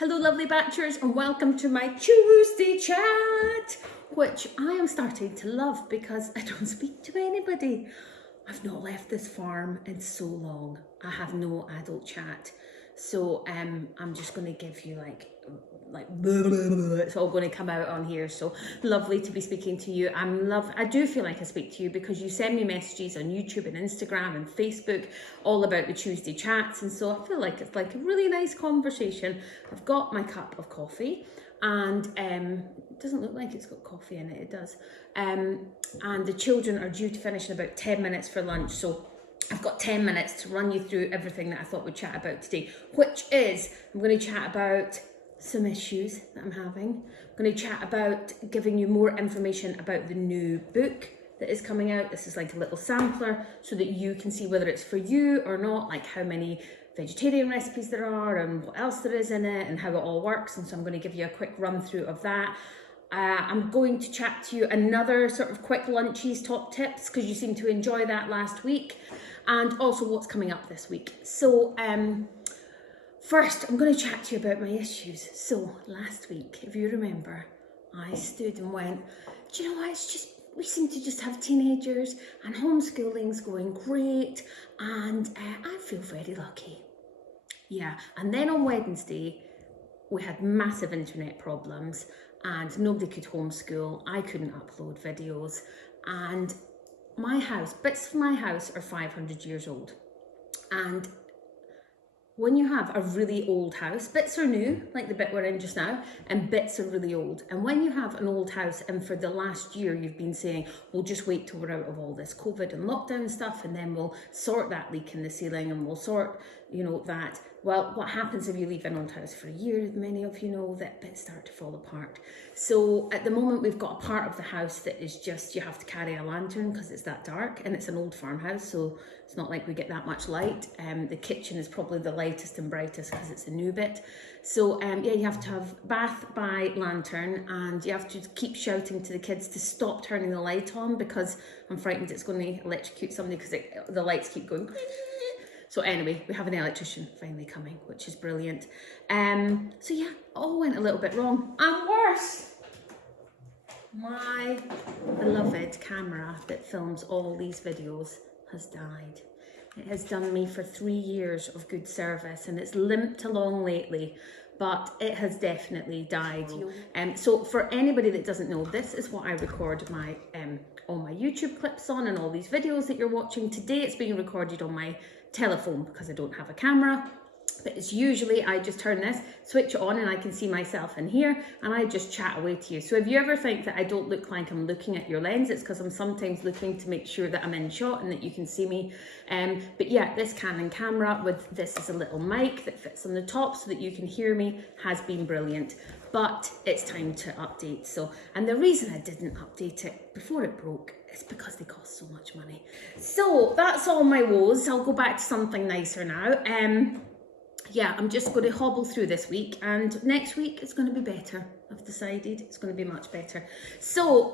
Hello lovely batchers and welcome to my Tuesday chat, which I am starting to love because I don't speak to anybody. I've not left this farm in so long. I have no adult chat. So I'm just going to give you like blah, blah, blah. It's all going to come out on here. So lovely to be speaking to you. I do feel like I speak to you because you send me messages on YouTube and Instagram and Facebook all about the Tuesday chats, and so I feel like it's like a really nice conversation. I've got my cup of coffee and it doesn't look like it's got coffee in it. It does. And the children are due to finish in about 10 minutes for lunch, so I've got 10 minutes to run you through everything that I thought we'd chat about today, which is I'm going to chat about some issues that I'm having. I'm going to chat about giving you more information about the new book that is coming out. This is like a little sampler so that you can see whether it's for you or not, like how many vegetarian recipes there are and what else there is in it and how it all works. And so I'm going to give you a quick run through of that. I'm going to chat to you another sort of quick lunchies top tips because you seemed to enjoy that last week, and also what's coming up this week. So first I'm going to chat to you about my issues. So last week, if you remember, I stood and went, do you know what, it's just, we seem to just have teenagers and homeschooling's going great and I feel very lucky. Yeah, and then on Wednesday we had massive internet problems and nobody could homeschool. I couldn't upload videos, and my house, bits of my house are 500 years old. And when you have a really old house, bits are new, like the bit we're in just now, and bits are really old. And when you have an old house and for the last year you've been saying, we'll just wait till we're out of all this COVID and lockdown stuff and then we'll sort that leak in the ceiling and we'll sort, that. Well, what happens if you leave an old house for a year, many of you know that bits start to fall apart. So at the moment we've got a part of the house that is just, you have to carry a lantern because it's that dark, and it's an old farmhouse, so it's not like we get that much light. The kitchen is probably the lightest and brightest because it's a new bit. So yeah, you have to have bath by lantern, and you have to keep shouting to the kids to stop turning the light on because I'm frightened it's going to electrocute somebody because the lights keep going. So anyway, we have an electrician finally coming, which is brilliant. So yeah, all went a little bit wrong. And worse, my beloved camera that films all these videos has died. It has done me for 3 years of good service and it's limped along lately, but it has definitely died. So for anybody that doesn't know, this is what I record my all my YouTube clips on and all these videos that you're watching. Today it's being recorded on my telephone because I don't have a camera, but it's usually I just turn this, switch it on, and I can see myself in here and I just chat away to you. So if you ever think that I don't look like I'm looking at your lens, it's because I'm sometimes looking to make sure that I'm in shot and that you can see me. But yeah, this Canon camera with this is a little mic that fits on the top so that you can hear me has been brilliant, but it's time to update. So, and the reason I didn't update it before it broke is because they cost so much money. So that's all my woes. I'll go back to something nicer now. Yeah, I'm just going to hobble through this week, and next week it's going to be better. I've decided it's going to be much better. So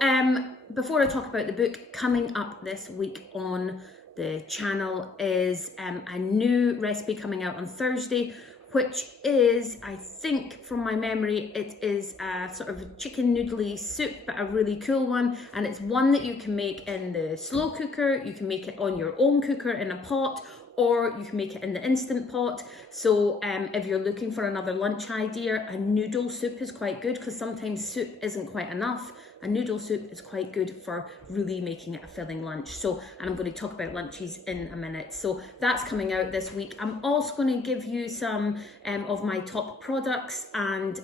before I talk about the book, coming up this week on the channel is a new recipe coming out on Thursday, which is, I think from my memory, it is a sort of a chicken noodly soup, but a really cool one. And it's one that you can make in the slow cooker, you can make it on your own cooker in a pot, or you can make it in the Instant Pot. So if you're looking for another lunch idea, a noodle soup is quite good because sometimes soup isn't quite enough. A noodle soup is quite good for really making it a filling lunch. So, and I'm going to talk about lunches in a minute. So that's coming out this week. I'm also going to give you some of my top products, and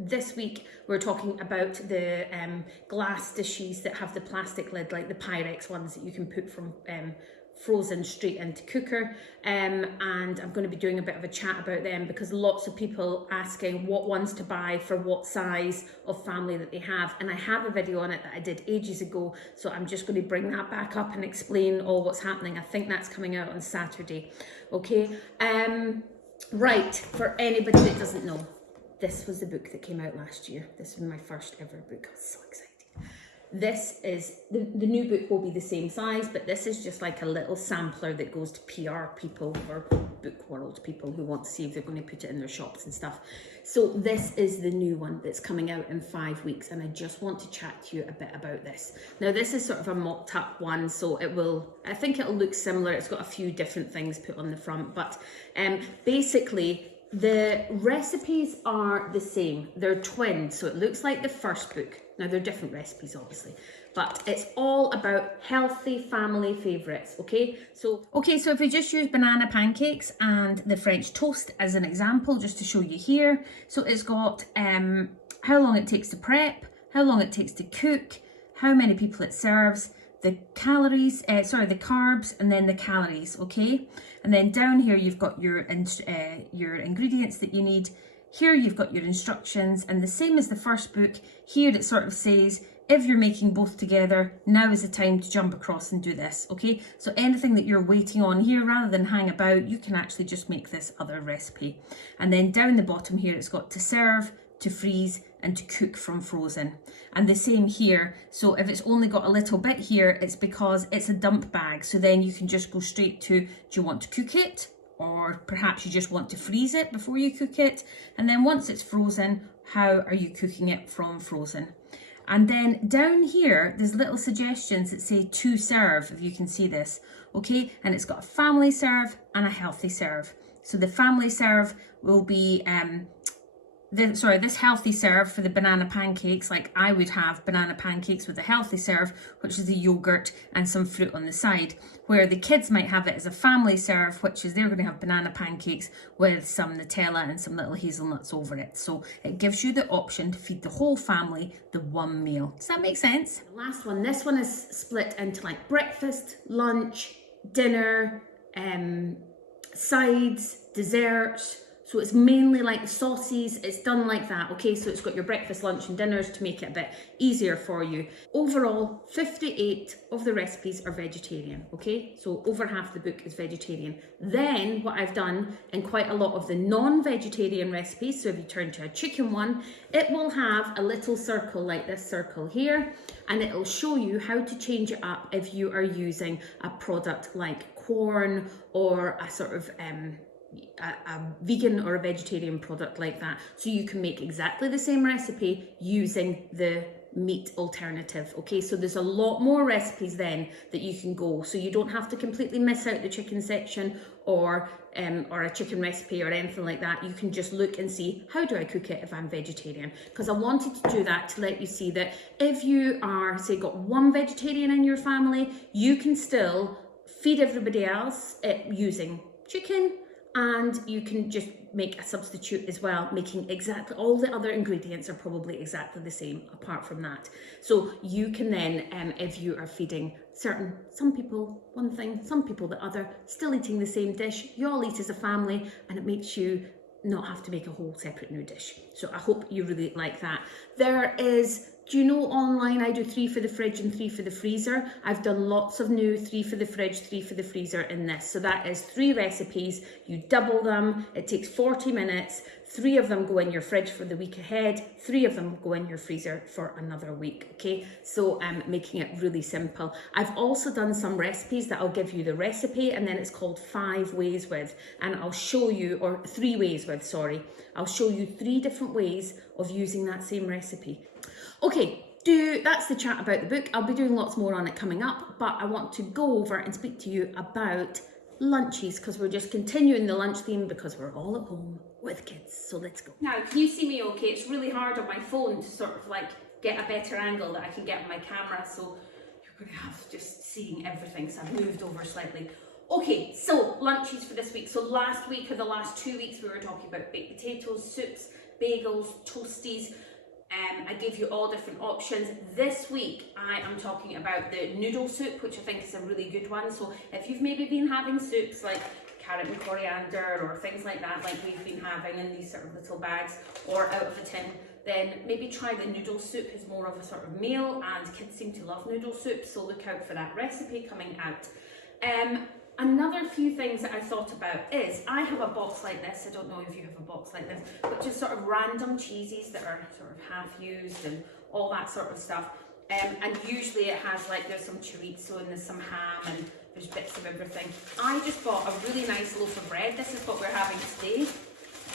this week we're talking about the glass dishes that have the plastic lid, like the Pyrex ones that you can put from frozen straight into cooker, and I'm going to be doing a bit of a chat about them because lots of people asking what ones to buy for what size of family that they have, and I have a video on it that I did ages ago, so I'm just going to bring that back up and explain all what's happening. I think that's coming out on Saturday. Okay, right, for anybody that doesn't know, this was the book that came out last year. This was my first ever book. I was so excited. this is, the new book will be the same size, but this is just like a little sampler that goes to PR people or book world people who want to see if they're going to put it in their shops and stuff. So this is the new one that's coming out in 5 weeks, and I just want to chat to you a bit about this. Now this is sort of a mocked up one, so I think it'll look similar. It's got a few different things put on the front, but basically the recipes are the same. They're twins, so it looks like the first book. Now they're different recipes obviously, but it's all about healthy family favourites, okay? So if we just use banana pancakes and the French toast as an example, just to show you here. So it's got how long it takes to prep, how long it takes to cook, how many people it serves, the calories, the carbs, and then the calories, okay? And then down here you've got your ingredients that you need. Here you've got your instructions, and the same as the first book, here it sort of says, if you're making both together, now is the time to jump across and do this, okay? So anything that you're waiting on here, rather than hang about, you can actually just make this other recipe. And then down the bottom here, it's got to serve, to freeze, and to cook from frozen. And the same here, so if it's only got a little bit here, it's because it's a dump bag. So then you can just go straight to, do you want to cook it? Or perhaps you just want to freeze it before you cook it. And then once it's frozen, how are you cooking it from frozen? And then down here, there's little suggestions that say to serve, if you can see this, okay? And it's got a family serve and a healthy serve. So the family serve will be, this healthy serve for the banana pancakes, like I would have banana pancakes with a healthy serve, which is the yogurt and some fruit on the side, where the kids might have it as a family serve, which is they're going to have banana pancakes with some Nutella and some little hazelnuts over it. So it gives you the option to feed the whole family the one meal. Does that make sense? The last one, this one is split into like breakfast, lunch, dinner, sides, desserts. So it's mainly like sauces, it's done like that, okay? So it's got your breakfast, lunch and dinners to make it a bit easier for you. Overall, 58 of the recipes are vegetarian, okay? So over half the book is vegetarian. Then what I've done in quite a lot of the non-vegetarian recipes, so if you turn to a chicken one, it will have a little circle like this circle here, and it'll show you how to change it up if you are using a product like corn or a sort of a vegan or a vegetarian product like that. So you can make exactly the same recipe using the meat alternative, okay? So there's a lot more recipes then that you can go, so you don't have to completely miss out the chicken section or a chicken recipe or anything like that. You can just look and see, how do I cook it if I'm vegetarian? Because I wanted to do that to let you see that if you are, say, got one vegetarian in your family, you can still feed everybody else using chicken, and you can just make a substitute as well, making exactly all the other ingredients are probably exactly the same apart from that. So you can then, if you are feeding some people one thing, some people the other, still eating the same dish, you all eat as a family, and it makes you not have to make a whole separate new dish. So I hope you really like that. There is, do you know online I do 3 for the fridge and 3 for the freezer? I've done lots of new 3 for the fridge, 3 for the freezer in this. So that is 3 recipes, you double them, it takes 40 minutes, 3 of them go in your fridge for the week ahead, 3 of them go in your freezer for another week, okay? So making it really simple. I've also done some recipes that I'll give you the recipe, and then it's called 5 ways with, and I'll show you, or 3 ways with, sorry. I'll show you 3 different ways of using that same recipe. Okay, that's the chat about the book. I'll be doing lots more on it coming up, but I want to go over and speak to you about lunches, because we're just continuing the lunch theme because we're all at home with kids. So let's go. Now, can you see me okay? It's really hard on my phone to sort of like get a better angle that I can get on my camera, so you're going to have just seeing everything. So I've moved over slightly. Okay, so lunches for this week. So last week or the last 2 weeks we were talking about baked potatoes, soups, bagels, toasties. I gave you all different options. This week I am talking about the noodle soup, which I think is a really good one. So if you've maybe been having soups like carrot and coriander or things like that, like we've been having in these sort of little bags or out of a tin, then maybe try the noodle soup. It's more of a sort of meal, and kids seem to love noodle soup, so look out for that recipe coming out. Another few things that I thought about is, I have a box like this, I don't know if you have a box like this, but just sort of random cheeses that are sort of half used and all that sort of stuff. And usually it has like, there's some chorizo and there's some ham and there's bits of everything. I just bought a really nice loaf of bread. This is what we're having today.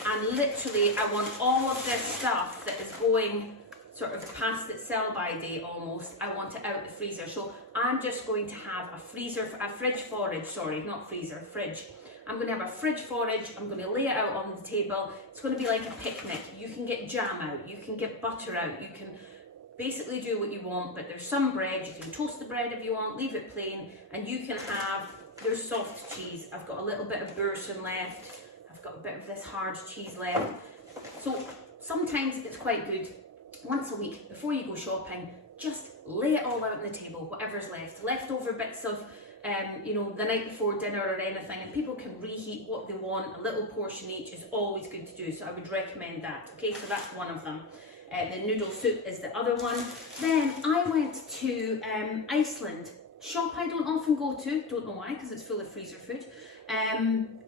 And literally I want all of this stuff that is going sort of past its sell-by date almost, I want it out the freezer. So I'm just going to have a fridge forage, sorry, not freezer, fridge. I'm going to have a fridge forage, I'm going to lay it out on the table. It's going to be like a picnic. You can get jam out, you can get butter out, you can basically do what you want, but there's some bread, you can toast the bread if you want, leave it plain, and you can have, there's soft cheese. I've got a little bit of boursin left, I've got a bit of this hard cheese left. So sometimes it's quite good, once a week, before you go shopping, just lay it all out on the table, whatever's left. Leftover bits of, you know, the night before dinner or anything, and people can reheat what they want. A little portion each is always good to do, so I would recommend that. Okay, so that's one of them. The noodle soup is the other one. Then I went to Iceland. Shop I don't often go to, don't know why, because it's full of freezer food.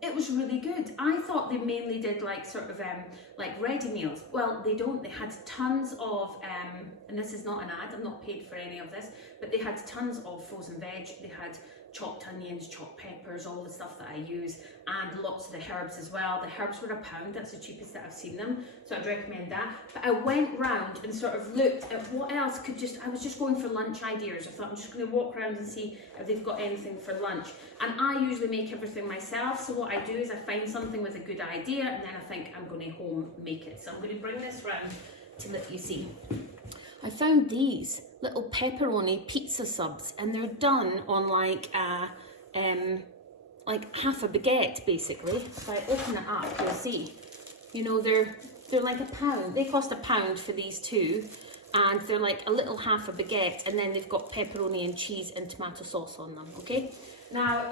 It was really good. I thought they mainly did like sort of like ready meals. Well, they don't. They had tons of, and this is not an ad, I'm not paid for any of this, but they had tons of frozen veg. They had chopped onions, chopped peppers, all the stuff that I use, and lots of the herbs as well. The herbs were £1, that's the cheapest that I've seen them, so I'd recommend that. But I went round and sort of looked at what else I was just going for lunch ideas. I thought I'm just going to walk around and see if they've got anything for lunch. And I usually make everything myself, so what I do is I find something with a good idea, and then I think I'm going to home make it. So I'm going to bring this round to let you see. I found these little pepperoni pizza subs, and they're done on like half a baguette basically. If I open it up, you'll see. You know, they're like £1. They cost £1 for these two, and they're like a little half a baguette, and then they've got pepperoni and cheese and tomato sauce on them. Okay. Now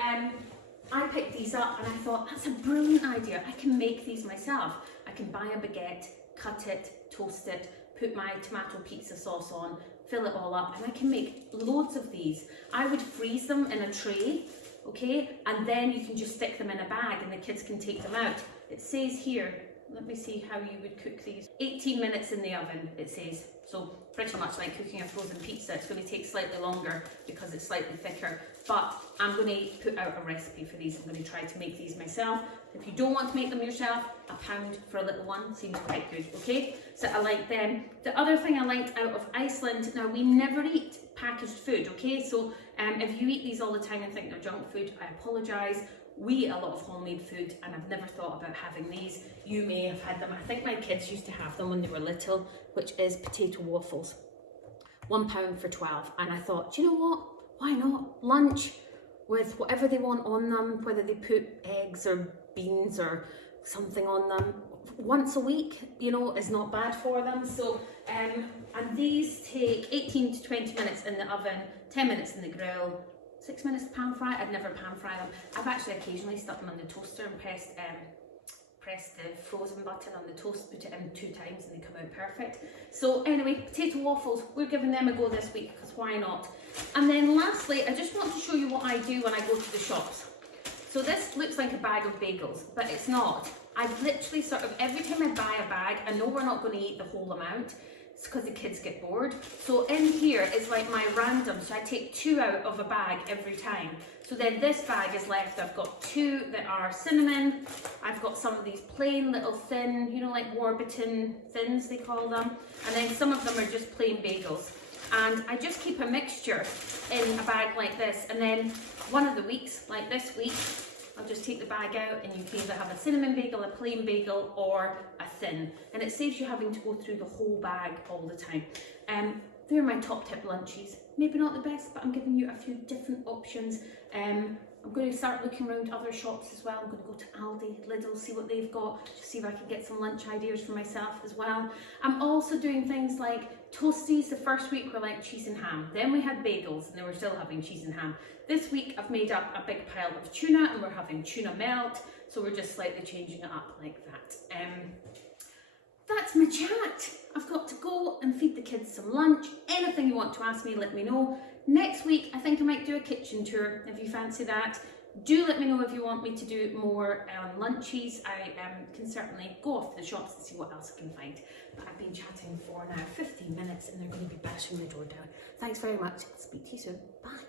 I picked these up and I thought that's a brilliant idea. I can make these myself. I can buy a baguette, cut it, toast it, put my tomato pizza sauce on, fill it all up, and I can make loads of these. I would freeze them in a tray, okay, and then you can just stick them in a bag and the kids can take them out. It says here, let me see how you would cook these. 18 minutes in the oven, it says. So pretty much like cooking a frozen pizza. It's going to take slightly longer because it's slightly thicker, but I'm going to put out a recipe for these. I'm going to try to make these myself. If you don't want to make them yourself, £1 for a little one seems quite good, okay? So I like them. The other thing I liked out of Iceland, now we never eat packaged food, okay? So if you eat these all the time and think they're junk food, I apologise. We eat a lot of homemade food, and I've never thought about having these. You may have had them. I think my kids used to have them when they were little, which is potato waffles. £1 for 12. And I thought, do you know what? Why not? Lunch with whatever they want on them, whether they put eggs or beans or something on them. Once a week, you know, is not bad for them. So, and these take 18 to 20 minutes in the oven, 10 minutes in the grill, 6 minutes to pan fry. I'd never pan fry them. I've actually occasionally stuck them in the toaster and pressed the frozen button on the toast, put it in 2 times, and they come out perfect. So anyway, potato waffles, we're giving them a go this week, because why not? And then lastly, I just want to show you what I do when I go to the shops. So this looks like a bag of bagels, but it's not. I've literally sort of, every time I buy a bag, I know we're not going to eat the whole amount. It's because the kids get bored. So in here is like my random, so I take 2 out of a bag every time. So then this bag is left, I've got 2 that are cinnamon, I've got some of these plain little thin, you know, like Warburton thins they call them, and then some of them are just plain bagels. And I just keep a mixture in a bag like this, and then one of the weeks, like this week, I'll just take the bag out and you can either have a cinnamon bagel, a plain bagel, or a thin. And it saves you having to go through the whole bag all the time. They're my top tip lunches. Maybe not the best, but I'm giving you a few different options. I'm going to start looking around other shops as well. I'm going to go to Aldi, Lidl, see what they've got, just see if I can get some lunch ideas for myself as well. I'm also doing things like toasties. The first week were like cheese and ham. Then we had bagels, and they were still having cheese and ham. This week I've made up a big pile of tuna, and we're having tuna melt. So we're just slightly changing it up like that. That's my chat. I've got to go and feed the kids some lunch. Anything you want to ask me, let me know. Next week, I think I might do a kitchen tour, if you fancy that. Do let me know if you want me to do more lunches. I can certainly go off to the shops and see what else I can find. But I've been chatting for now 15 minutes and they're going to be bashing the door down. Thanks very much. I'll speak to you soon. Bye.